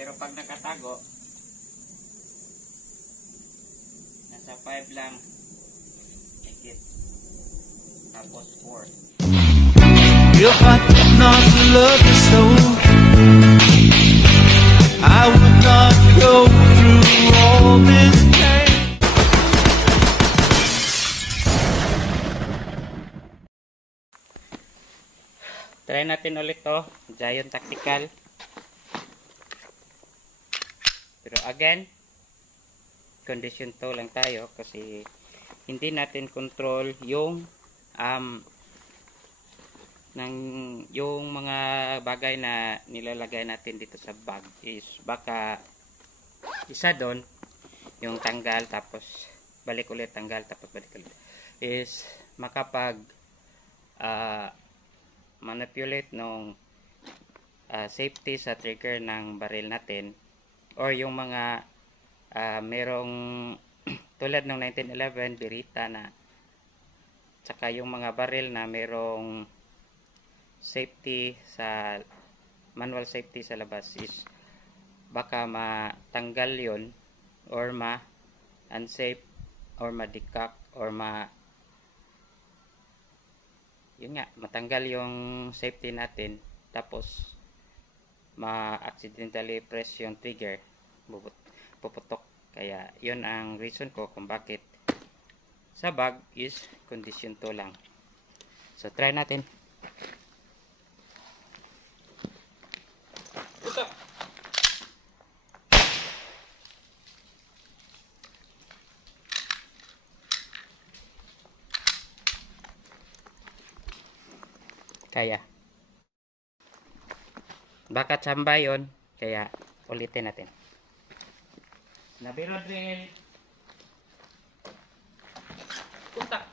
Pero pag nakatago, nasa 5 lang. Higit. Tapos 4. If I did not love you so, I would not go through all this pain. Try natin ulit to, Giant Tactical. Pero again, condition to lang tayo kasi hindi natin control yung yung mga bagay na nilalagay natin dito sa bag is baka isa doon yung tanggal tapos balik ulit, tanggal tapos balik ulit is makapag manipulate ng safety sa trigger ng baril natin, or yung mga merong tulad ng 1911 Beretta na tsaka yung mga baril na merong safety sa manual safety sa labas is baka matanggal yon or ma-unsafe or ma-decock or yun nga, matanggal yung safety natin tapos ma-accidentally press yung trigger, puputok. Kaya yun ang reason ko kung bakit sa bag is condition to lang. So try natin. Kaya baka tsamba yun, kaya ulitin natin. Nabiro drill. Putak.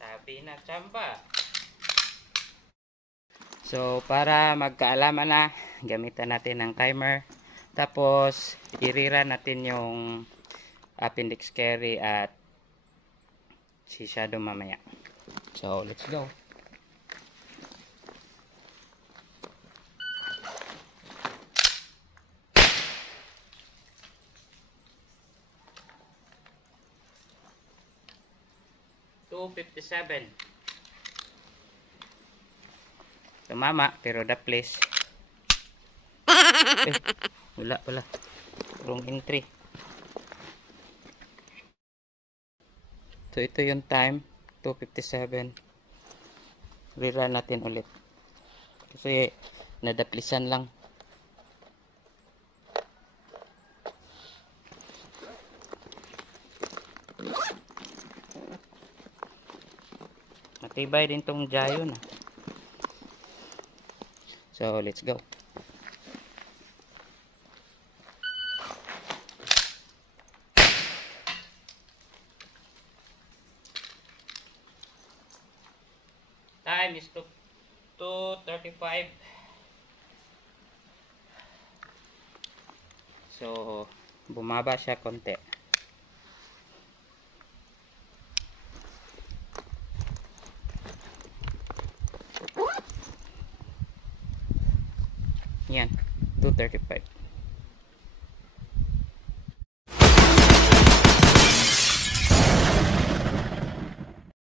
Sabi na tsamba. So para magkaalaman na, gamitan natin ng timer. Tapos irira natin yung appendix carry at si Shadow mamaya. So let's go. $257. Tumama pero the place wala pala, wrong entry. So ito yung time, 2:57. Rerun natin ulit kasi nadaplisan lang. Matibay din tong Giant. So let's go. Time is 2:35. So bumaba siya konti. Yan, 2:35.